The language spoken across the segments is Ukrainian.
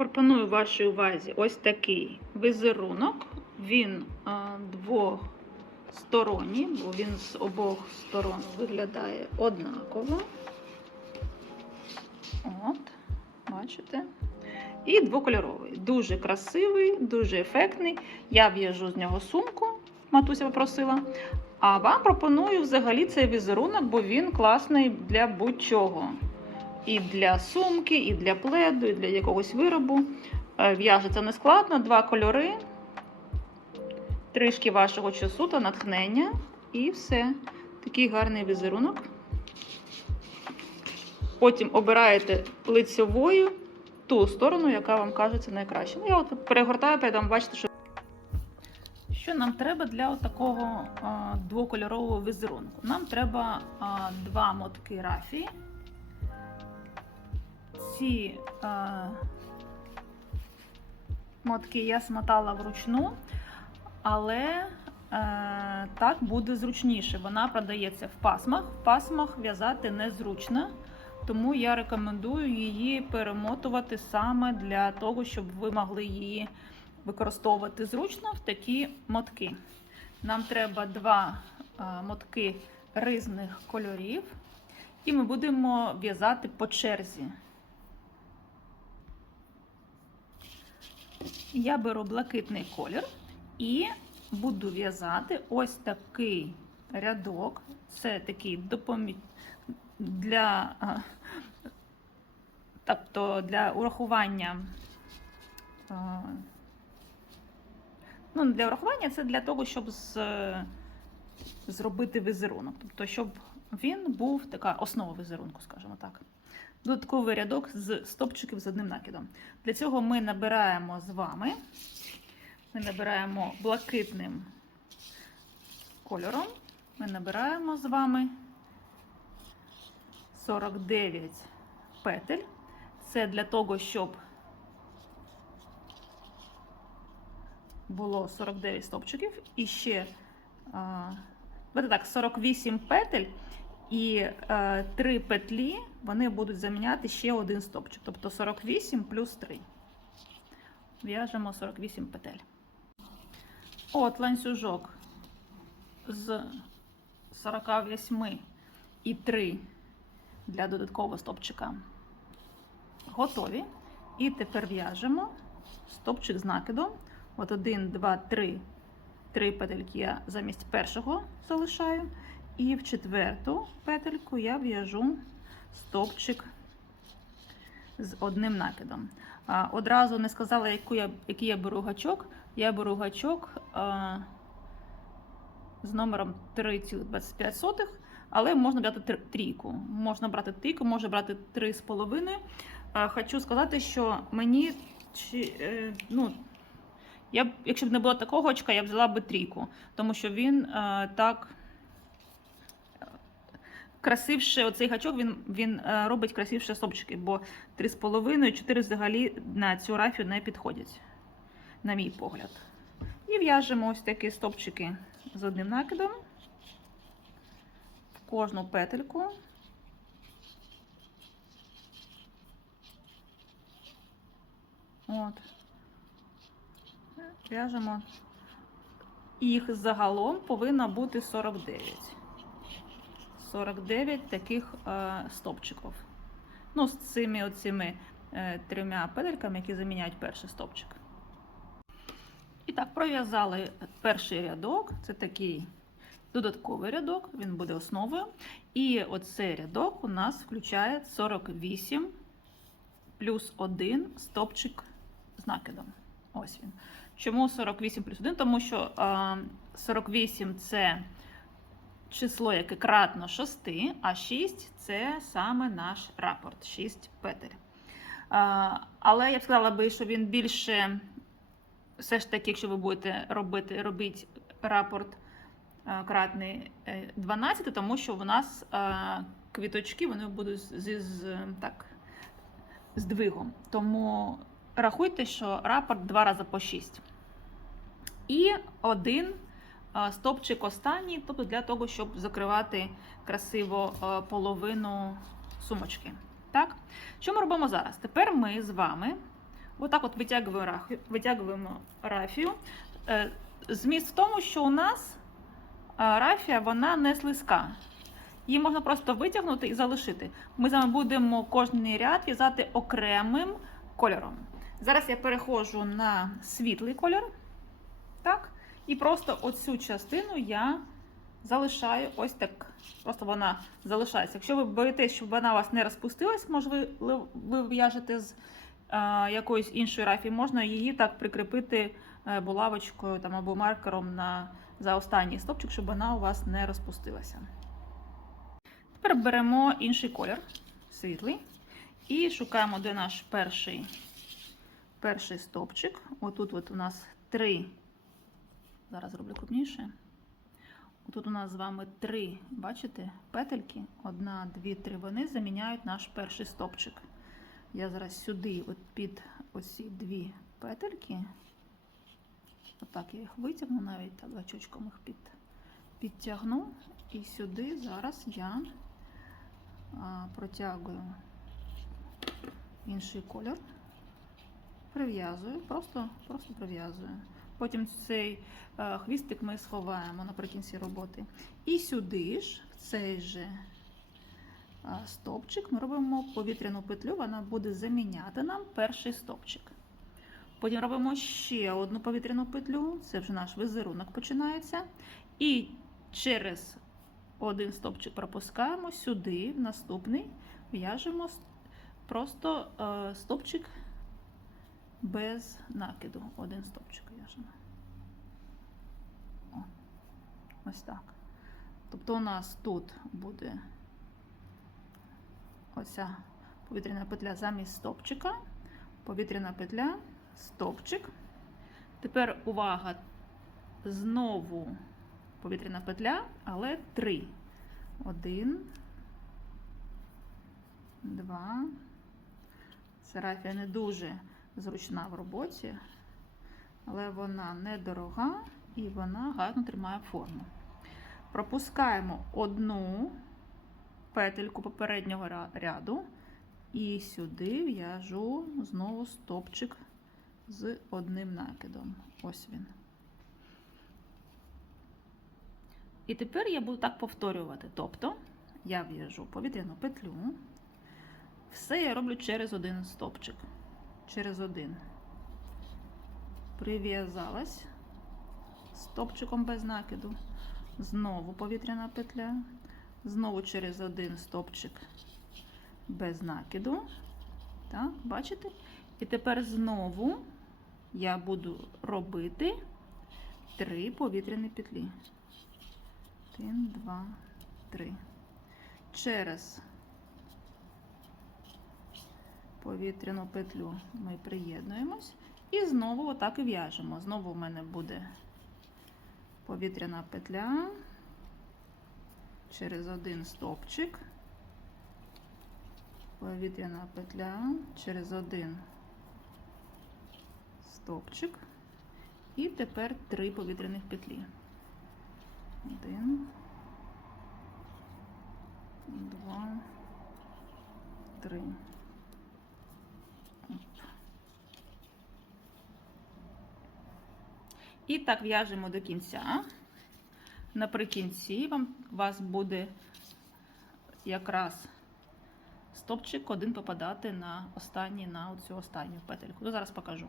пропоную вашій увазі ось такий візерунок. Він а, двосторонній, бо він з обох сторон виглядає однаково. От, бачите? І двокольоровий. Дуже красивий, дуже ефектний. Я в'яжу з нього сумку, матуся попросила. А вам пропоную взагалі цей візерунок, бо він класний для будь-чого. І для сумки, і для пледу, і для якогось виробу. Е, В'яжеться нескладно, два кольори, трішки вашого часу та натхнення. І все. Такий гарний візерунок. Потім обираєте лицьовою ту сторону, яка вам кажеться найкраще. Я от перегортаю, перед вам бачите, що. Що нам треба для такого двокольорового візерунку? Нам треба а, два мотки рафії. Ці а, мотки я смотала вручну, але е, так буде зручніше. Вона продається в пасмах. В пасмах в'язати незручно, тому я рекомендую її перемотувати саме для того, щоб ви могли її використовувати зручно в такі мотки. Нам треба два е, мотки різних кольорів, і ми будемо в'язати по черзі. Я беру блакитний колір і буду в'язати ось такий рядок. Це такий допоміг для, тобто для урахування. Ну, для урахування, це для того, щоб з, зробити візерунок. Тобто, щоб він був така основа візерунку, скажімо так. Додатковий рядок з стопчиків з одним накидом. Для цього ми набираємо з вами, ми набираємо блакитним кольором, ми набираємо з вами 49 петель. Це для того, щоб було 49 стопчиків і ще давайте так, 48 петель і а, 3 петлі вони будуть заміняти ще один стопчик. Тобто 48 плюс 3. В'яжемо 48 петель. От ланцюжок з 48 і 3 для додаткового стопчика готові. І тепер в'яжемо стопчик з накидом. От один, два, три. Три петельки я замість першого залишаю. І в четверту петельку я в'яжу стовпчик з одним накидом. Одразу не сказала, яку я, який я беру гачок. Я беру гачок а, з номером 3,25, але можна брати трійку. Можна брати трійку, можна брати 3,5. Хочу сказати, що мені чи, е, ну, я якщо б не було такого очка, я б взяла б трійку, тому що він е, так красивше, оцей гачок він, він е, робить красивше стопчики, бо 3,5 4 взагалі на цю рафію не підходять, на мій погляд. І в'яжемо ось такі стопчики з одним накидом в кожну петельку. От. В'яжемо. Їх загалом повинно бути 49. 49 таких е, стопчиків. Ну, з цими оцими е, трьома петельками, які заміняють перший стопчик. І так, пров'язали перший рядок. Це такий додатковий рядок, він буде основою. І оцей рядок у нас включає 48 плюс 1 стопчик з накидом. Ось він. Чому 48 плюс 1? Тому що а, 48 це число, яке кратно 6, а 6 це саме наш рапорт, 6 петель. Але я б сказала би, що він більше, все ж таки, якщо ви будете робити робити рапорт кратний е, 12, тому що в нас квіточки вони будуть з, з, так, здвигом. Тому рахуйте, що рапорт два рази по 6. І один стопчик останній, тобто для того, щоб закривати красиво половину сумочки. Так? Що ми робимо зараз? Тепер ми з вами Отак от витягуємо. Витягуємо рафію. Е, Зміст в тому, що у нас е, рафія вона не слизька. Її можна просто витягнути і залишити. Ми з вами будемо кожний ряд в'язати окремим кольором. Зараз я переходжу на світлий кольор. І просто оцю частину я залишаю ось так. Просто вона залишається. Якщо ви боїтесь, щоб вона у вас не розпустилась, можливо, ви в'яжете з е, якоїсь іншої рафії, можна її так прикріпити е, булавочкою там, або маркером на, за останній стопчик, щоб вона у вас не розпустилася. Тепер беремо інший колір, світлий, і шукаємо, де наш перший, перший стопчик. Отут от у нас три. Зараз зроблю крупніше. Тут у нас з вами три, бачите, петельки. Одна, дві, три. Вони заміняють наш перший стопчик. Я зараз сюди, от під оці дві петельки. Отак я їх витягну, навіть так гачочком їх під, підтягну. І сюди зараз я а, протягую інший колір, прив'язую, просто, просто прив'язую. Потім цей е, хвістик ми сховаємо наприкінці роботи. І сюди ж, в цей же е, стовпчик, ми робимо повітряну петлю, вона буде заміняти нам перший стовпчик. Потім робимо ще одну повітряну петлю, це вже наш візерунок починається. І через один стовпчик пропускаємо сюди, в наступний, в'яжемо просто е, стовпчик без накиду. Один стовпчик в'яжемо. О, Ось так. Тобто у нас тут буде оця повітряна петля замість стовпчика, повітряна петля, стовпчик. Тепер увага, знову повітряна петля, але три. Один, два. Серафія не дуже зручна в роботі, але вона недорога і вона гарно тримає форму. Пропускаємо одну петельку попереднього ряду і сюди в'яжу знову стопчик з одним накидом. Ось він. І тепер я буду так повторювати. Тобто я в'яжу повітряну петлю. Все я роблю через один стопчик. Через один. Прив'язалась стопчиком без накиду. Знову повітряна петля. Знову через один стопчик без накиду. Так, бачите? І тепер знову я буду робити три повітряні петлі. Один, два, три. Через повітряну петлю ми приєднуємось і знову отак і в'яжемо. Знову в мене буде повітряна петля через один стопчик, повітряна петля через один стопчик, і тепер три повітряних петлі. Один, два, три. І так в'яжемо до кінця. Наприкінці вам, у вас буде якраз стопчик один попадати на останній, на цю останню петельку. То зараз покажу.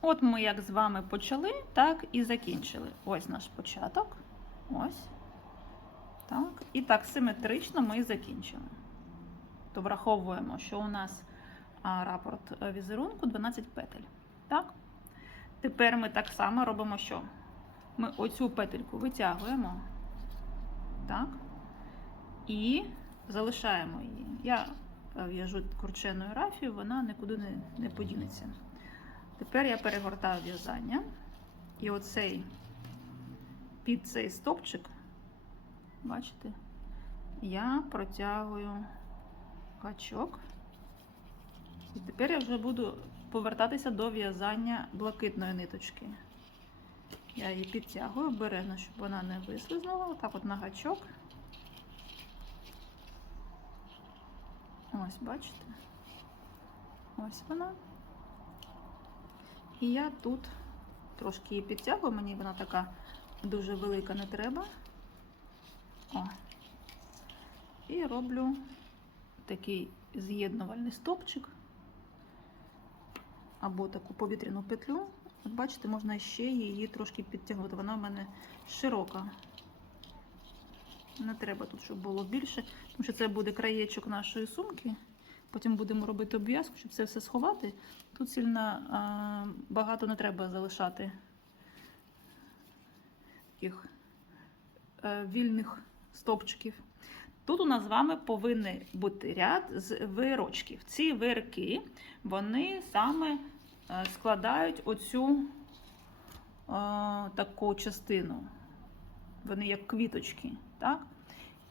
От ми як з вами почали, так і закінчили. Ось наш початок. Ось. Так. І так симетрично ми закінчили. То враховуємо, що у нас рапорт е, візерунку 12 петель. Так? Тепер ми так само робимо що? Ми оцю петельку витягуємо. Так? І залишаємо її. Я е, в'яжу курченою рафію, вона нікуди не, не подінеться. Тепер я перегортаю в'язання. І оцей під цей стопчик, бачите, я протягую гачок. І тепер я вже буду повертатися до в'язання блакитної ниточки. Я її підтягую обережно, щоб вона не вислизнула. Отак от на гачок. Ось, бачите? Ось вона. І я тут трошки її підтягую, мені вона така дуже велика не треба. О. І роблю такий з'єднувальний стопчик або таку повітряну петлю. От бачите, можна ще її трошки підтягнути. Вона в мене широка. Не треба тут, щоб було більше, тому що це буде краєчок нашої сумки. Потім будемо робити обв'язку, щоб це все сховати. Тут сильно а, багато не треба залишати таких е, вільних стовпчиків. Тут у нас з вами повинен бути ряд з вирочків. Ці вирки, вони саме складають оцю е, таку частину. Вони як квіточки. Так?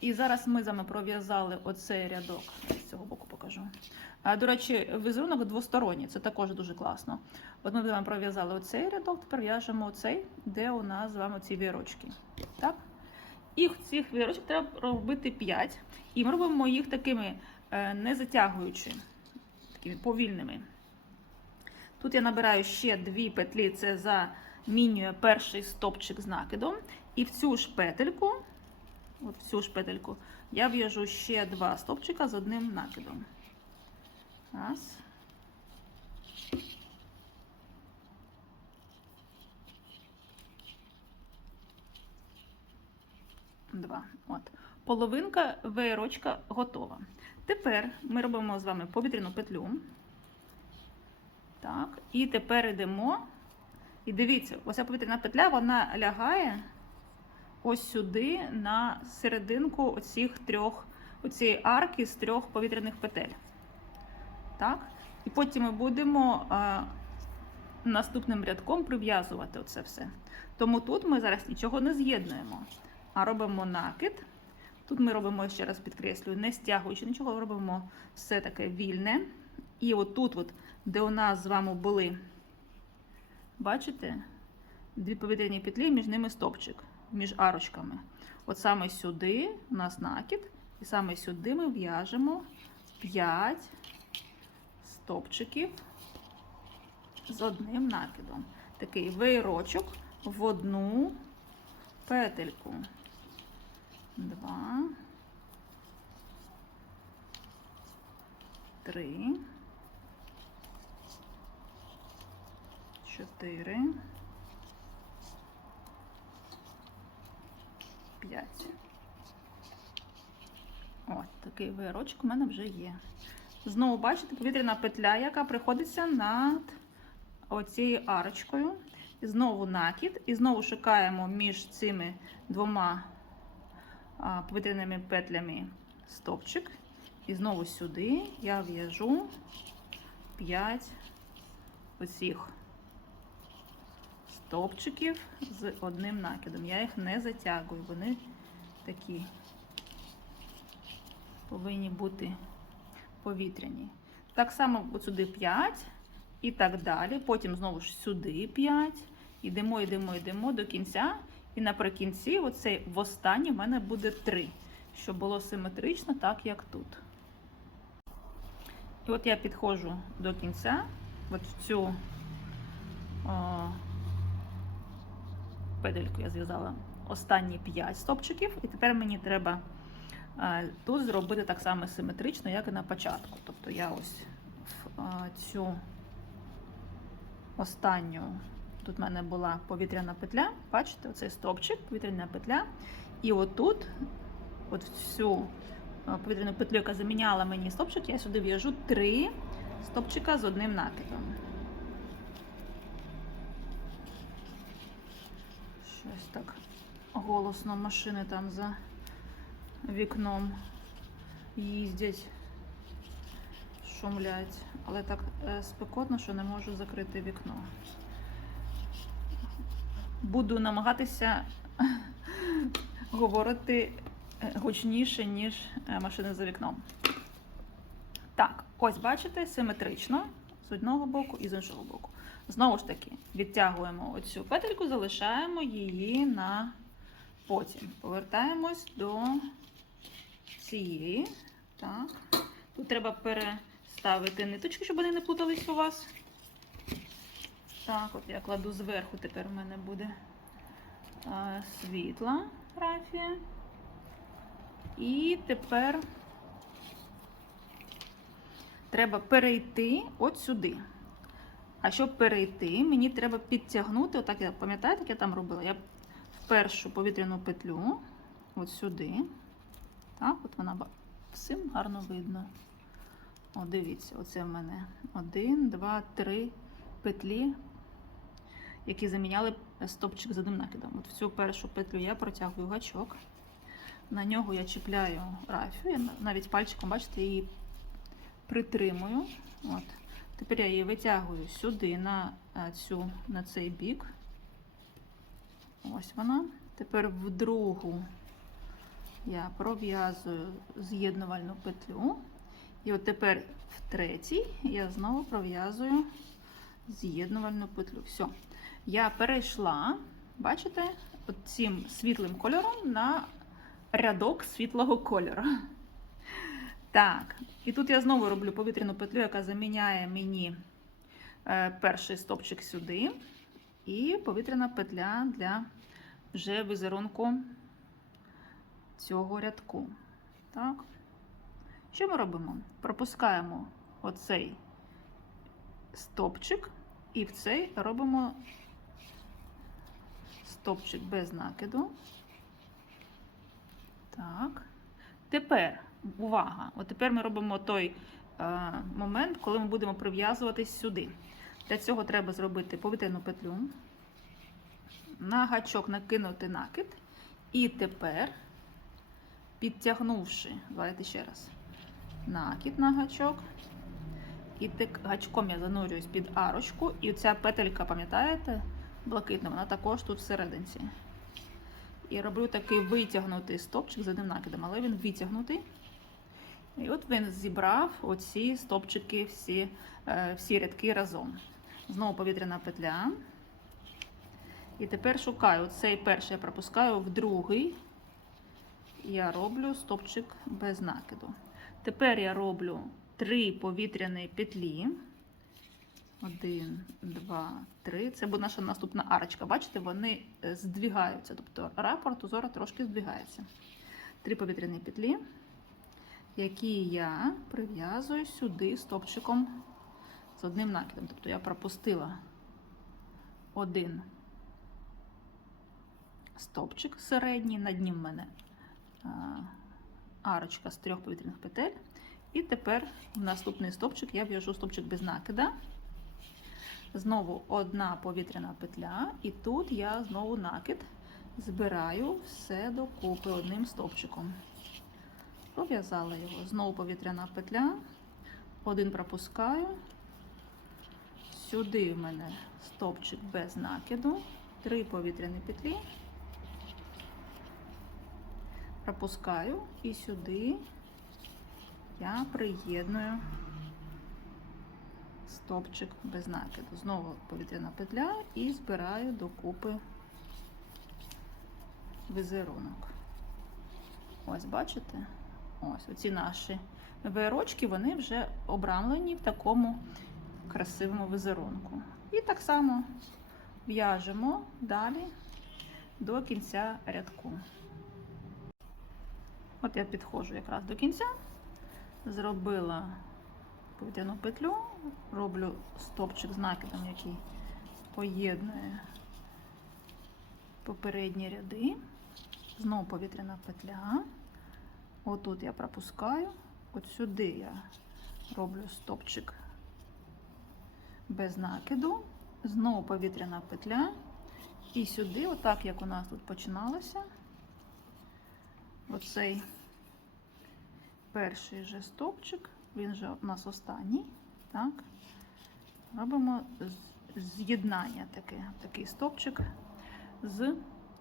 І зараз ми з вами пров'язали оцей рядок. З цього боку покажу. А, До речі, візерунок двосторонній, це також дуже класно. От ми з вами пров'язали оцей рядок, тепер в'яжемо оцей, де у нас з вами ці вірочки. Так? І цих вірочок треба робити 5. І ми робимо їх такими е, не затягуючи, такими повільними. Тут я набираю ще дві петлі, це замінює перший стопчик з накидом. І в цю ж петельку, от в цю ж петельку, я в'яжу ще два стопчика з одним накидом. Раз. Два. От. Половинка веєрочка готова. Тепер ми робимо з вами повітряну петлю. Так, і тепер йдемо. І дивіться, ось повітряна петля вона лягає ось сюди на серединку оцих трьох, оцієї арки з трьох повітряних петель. Так? І потім ми будемо а, наступним рядком прив'язувати оце все. Тому тут ми зараз нічого не з'єднуємо, а робимо накид. Тут ми робимо, ще раз підкреслюю, не стягуючи нічого, робимо все таке вільне. І отут, от, де у нас з вами були, бачите, дві повітряні петлі, між ними стопчик, між арочками. От саме сюди у нас накид, і саме сюди ми в'яжемо 5 стопчиків з одним накидом. Такий вирочок в одну петельку. Два. Три. Чотири. П'ять. От такий вирочок у мене вже є. Знову бачите, повітряна петля, яка приходиться над оцією арочкою. І знову накид. І знову шукаємо між цими двома повітряними петлями стовпчик. І знову сюди я в'яжу 5 оцих стовпчиків з одним накидом. Я їх не затягую, вони такі повинні бути повітряні. Так само от сюди 5 і так далі. Потім знову ж сюди 5. Йдемо, йдемо, йдемо до кінця. І наприкінці, оцей в останній, в мене буде 3, щоб було симетрично, так як тут. І от я підходжу до кінця, от в цю о, петельку я зв'язала останні 5 стопчиків, і тепер мені треба е, тут зробити так само симетрично, як і на початку. Тобто я ось в е, цю останню. Тут в мене була повітряна петля, бачите, оцей стовпчик, повітряна петля. І отут, от в цю е, повітряну петлю, яка заміняла мені стовпчик, я сюди в'яжу три стовпчика з одним накидом. Щось так голосно машини там за вікном їздять, шумлять, але так е, спекотно, що не можу закрити вікно буду намагатися говорити е, гучніше, ніж е, машини за вікном. Так, ось бачите, симетрично з одного боку і з іншого боку. Знову ж таки, відтягуємо оцю петельку, залишаємо її на потім. Повертаємось до цієї. Так. Тут треба переставити ниточки, щоб вони не плутались у вас. Так, от я кладу зверху, тепер в мене буде а, світла рафія. І тепер треба перейти от сюди. А щоб перейти, мені треба підтягнути, отак я пам'ятаєте, як я там робила? Я в першу повітряну петлю, от сюди. Так, от вона всім гарно видно. О, дивіться, оце в мене один, два, три петлі, які заміняли стопчик з одним накидом. От в цю першу петлю я протягую гачок. На нього я чіпляю рафію, я навіть пальчиком, бачите, її притримую. От. Тепер я її витягую сюди на е, цю, на цей бік. Ось вона. Тепер в другу я пров'язую з'єднувальну петлю. І от тепер в третій я знову пров'язую з'єднувальну петлю. Все. Я перейшла, бачите, цим світлим кольором на рядок світлого кольору. Так, і тут я знову роблю повітряну петлю, яка заміняє мені е, перший стопчик сюди. І повітряна петля для вже візерунку цього рядку. Так. Що ми робимо? Пропускаємо оцей стопчик, і в цей робимо стопчик без накиду. Так. Тепер, увага! От тепер ми робимо той е, момент, коли ми будемо прив'язуватись сюди. Для цього треба зробити повітряну петлю, на гачок накинути накид. І тепер, підтягнувши, давайте ще раз, накид на гачок. І тик, гачком я занурююсь під арочку. І ця петелька, пам'ятаєте, блакитна, вона також тут всерединці. І роблю такий витягнутий стопчик з одним накидом, але він витягнутий. І от він зібрав оці стопчики, всі, е, всі рядки разом. Знову повітряна петля. І тепер шукаю цей перший я пропускаю в другий. Я роблю стопчик без накиду. Тепер я роблю три повітряні петлі. Один, два, три. Це буде наша наступна арочка. Бачите, вони е, здвігаються. Тобто рапорт узора трошки здвигається. Три повітряні петлі, які я прив'язую сюди стопчиком з одним накидом. Тобто я пропустила один стопчик середній, над ним в мене арочка з трьох повітряних петель. І тепер в наступний стопчик я в'яжу стопчик без накида. Знову одна повітряна петля, і тут я знову накид збираю все докупи одним стовпчиком. Пров'язала його. Знову повітряна петля, один пропускаю. Сюди в мене стовпчик без накиду, три повітряні петлі. Пропускаю і сюди я приєдную стопчик без накиду. Знову повітряна петля і збираю докупи візерунок. Ось, бачите? Ось оці наші веєрочки, вони вже обрамлені в такому красивому візерунку. І так само в'яжемо далі до кінця рядку. От я підходжу якраз до кінця, зробила повітряну петлю, роблю стопчик з накидом, який поєднує попередні ряди. Знову повітряна петля. Отут я пропускаю, от сюди я роблю стопчик без накиду, знову повітряна петля. І сюди, отак як у нас тут починалося, оцей перший же стопчик, він же у нас останній. Так. Робимо з'єднання таке, такий стопчик з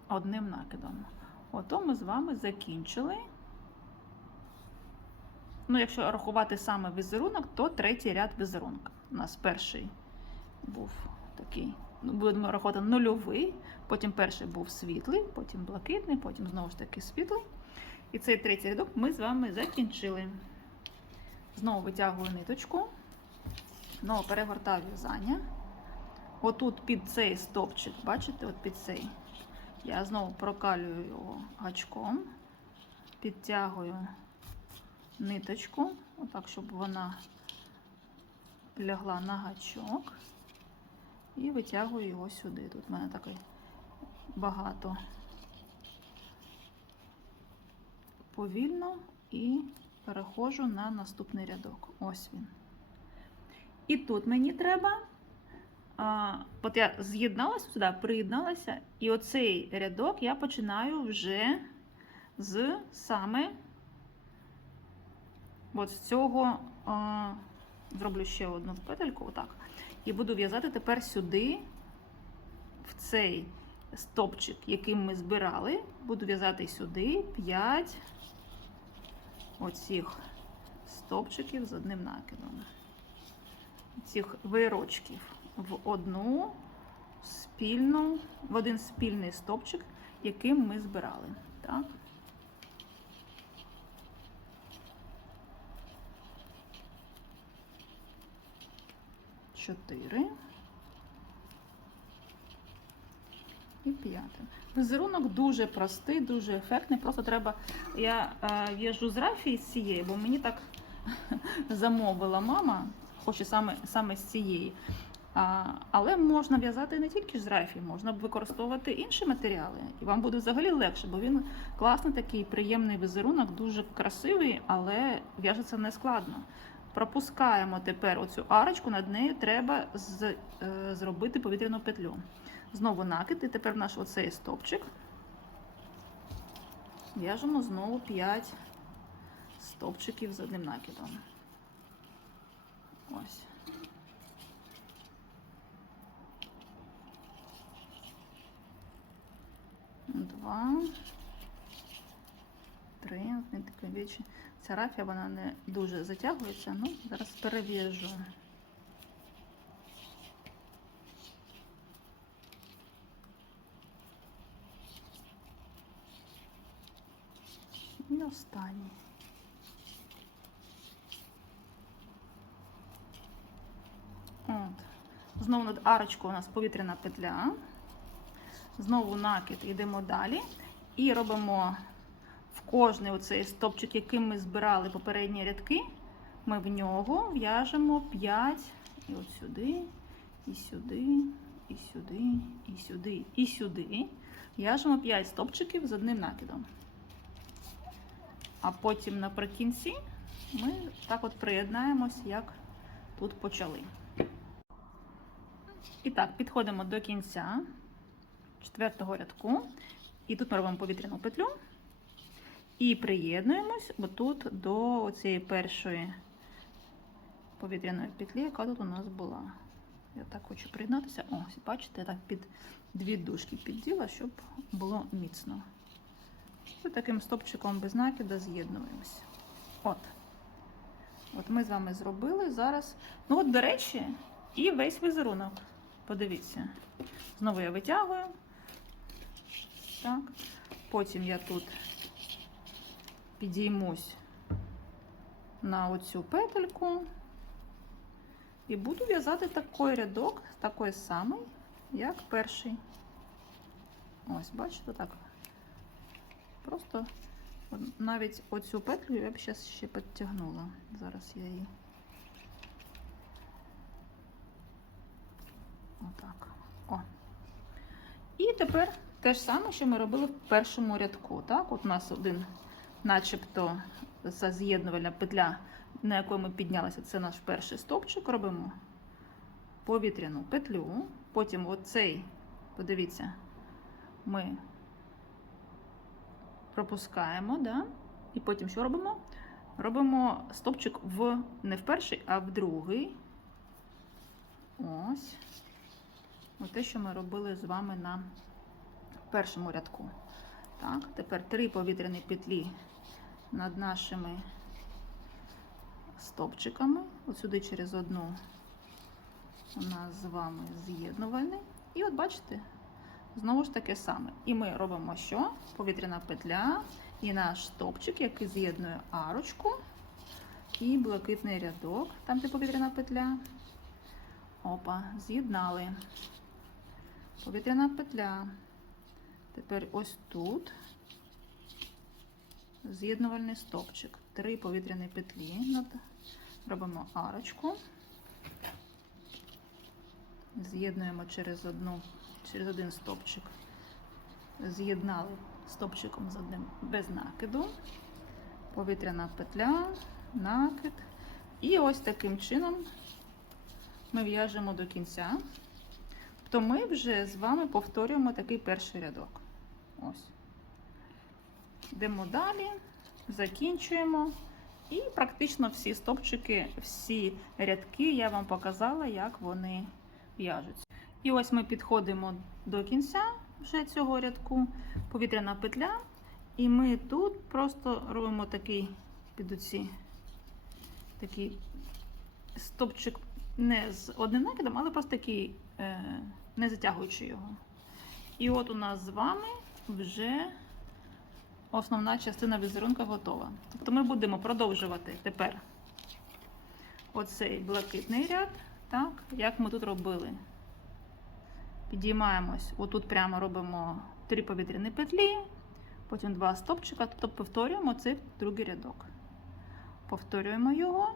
одним накидом. Ото ми з вами закінчили. Ну, якщо рахувати саме візерунок, то третій ряд візерунка. У нас перший був такий, ну, будемо рахувати нульовий, потім перший був світлий, потім блакитний, потім знову ж таки світлий. І цей третій рядок ми з вами закінчили. Знову витягую ниточку, знову перегортаю в'язання. отут під цей стовпчик, бачите, от під цей. Я знову прокалюю його гачком, підтягую ниточку, отак, щоб вона лягла на гачок. І витягую його сюди. Тут в мене такий багато повільно і переходжу на наступний рядок. Ось він. І тут мені треба. А, от я з'єдналася сюди, приєдналася, і оцей рядок я починаю вже з саме от з цього а, зроблю ще одну петельку, отак. І буду в'язати тепер сюди, в цей стопчик, яким ми збирали, буду в'язати сюди 5 оцих стопчиків з одним накидом. Цих вирочків в одну спільну, в один спільний стопчик, яким ми збирали. Так? Чотири. І п'яте. Візерунок дуже простий, дуже ефектний. Просто треба. Я е, в'яжу з рафії з цієї, бо мені так замовила мама, хоче саме, саме з цієї. А, але можна в'язати не тільки з рафії, можна використовувати інші матеріали. І вам буде взагалі легше, бо він класний такий приємний візерунок, дуже красивий, але в'яжеться не складно. Пропускаємо тепер оцю арочку, над нею треба з, е, зробити повітряну петлю. Знову накид, і тепер наш оцей стопчик. В'яжемо знову 5 стопчиків з одним накидом. Ось. Два. Три. Він такий вічі. Ця рафія вона не дуже затягується. Ну, зараз перев'яжу. І останній. От. Знову над арочкою у нас повітряна петля. Знову накид, йдемо далі. І робимо кожний оцей стопчик, яким ми збирали попередні рядки, ми в нього в'яжемо 5 і от сюди, і сюди, і сюди, і сюди, і сюди. В'яжемо 5 стопчиків з одним накидом. А потім наприкінці ми так от приєднаємось, як тут почали. І так, підходимо до кінця четвертого рядку. І тут ми робимо повітряну петлю. І приєднуємось отут до цієї першої повітряної петлі, яка тут у нас була. Я так хочу приєднатися. Ось, бачите, я так під дві дужки підділа, щоб було міцно. І таким стопчиком без накида з'єднуємося. От. От ми з вами зробили зараз. Ну, от, до речі, і весь візерунок. Подивіться. Знову я витягую. Так. Потім я тут підіймусь на оцю петельку і буду в'язати такий рядок, такий самий, як перший. Ось, бачите, так. Просто навіть оцю петлю я б зараз ще підтягнула. Зараз я її. Отак. О. І тепер те ж саме, що ми робили в першому рядку. Так, от у нас один, начебто, ця з'єднувальна петля, на яку ми піднялися, це наш перший стовпчик. Робимо повітряну петлю. Потім оцей, подивіться, ми пропускаємо, да? і потім що робимо? Робимо стопчик в не в перший, а в другий. Ось. Ось те, що ми робили з вами на першому рядку. Так, Тепер три повітряні петлі над нашими стопчиками. От сюди через одну у нас з вами з'єднувальний. І от бачите, знову ж таке саме. І ми робимо що? Повітряна петля і наш стопчик, який з'єднує арочку і блакитний рядок, там де повітряна петля. Опа, з'єднали. Повітряна петля. Тепер ось тут з'єднувальний стовпчик. Три повітряні петлі. Робимо арочку. З'єднуємо через одну, через один стовпчик. З'єднали стовпчиком з одним без накиду. Повітряна петля, накид. І ось таким чином ми в'яжемо до кінця. То ми вже з вами повторюємо такий перший рядок. Ось. Йдемо далі, закінчуємо. І практично всі стопчики, всі рядки я вам показала, як вони в'яжуться. І ось ми підходимо до кінця вже цього рядку, повітряна петля. І ми тут просто робимо такий під оці, такий стопчик не з одним накидом, але просто такий, е, не затягуючи його. І от у нас з вами вже основна частина візерунка готова. Тобто ми будемо продовжувати тепер оцей блакитний ряд, так, як ми тут робили. Підіймаємось, отут прямо робимо три повітряні петлі, потім два стопчика, тобто повторюємо цей другий рядок. Повторюємо його.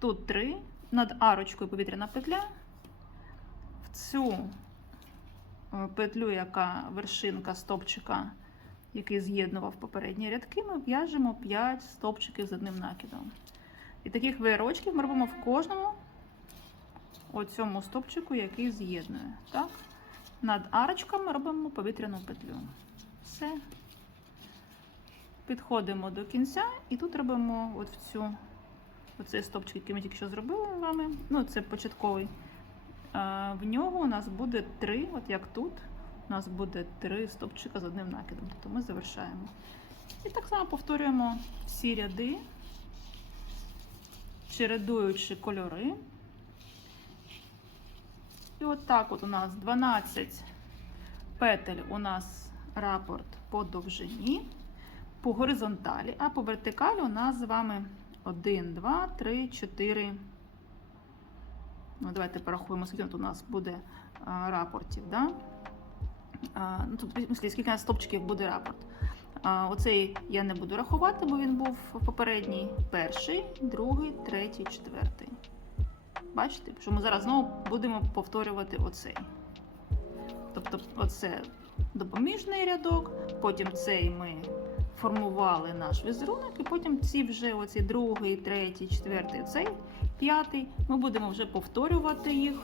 Тут три, над арочкою повітряна петля. В цю е, петлю, яка вершинка стопчика, який з'єднував попередні рядки, ми в'яжемо 5 стопчиків з одним накидом. І таких вирочків ми робимо в кожному оцьому стопчику, який з'єднує. Так? Над арочками робимо повітряну петлю. Все. Підходимо до кінця і тут робимо от в цю, оцей стопчик, який ми тільки що зробили з вами. Ну, це початковий. В нього у нас буде три, от як тут, у нас буде три стопчика з одним накидом. Тобто ми завершаємо. І так само повторюємо всі ряди, чередуючи кольори. І от так от у нас 12 петель у нас рапорт по довжині, по горизонталі, а по вертикалі у нас з вами 1, 2, 3, 4. Ну, давайте порахуємо, скільки у нас буде рапортів. Да? Ну, смислі, скільки стопчиків буде рапорт. Оцей я не буду рахувати, бо він був попередній. Перший, другий, третій, четвертий. Бачите, що ми зараз знову будемо повторювати оцей. Тобто, оце допоміжний рядок, потім цей ми формували наш візерунок, і потім ці вже оці другий, третій, четвертий, цей п'ятий. Ми будемо вже повторювати їх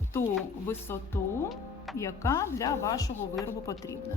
в ту висоту, яка для вашого виробу потрібна.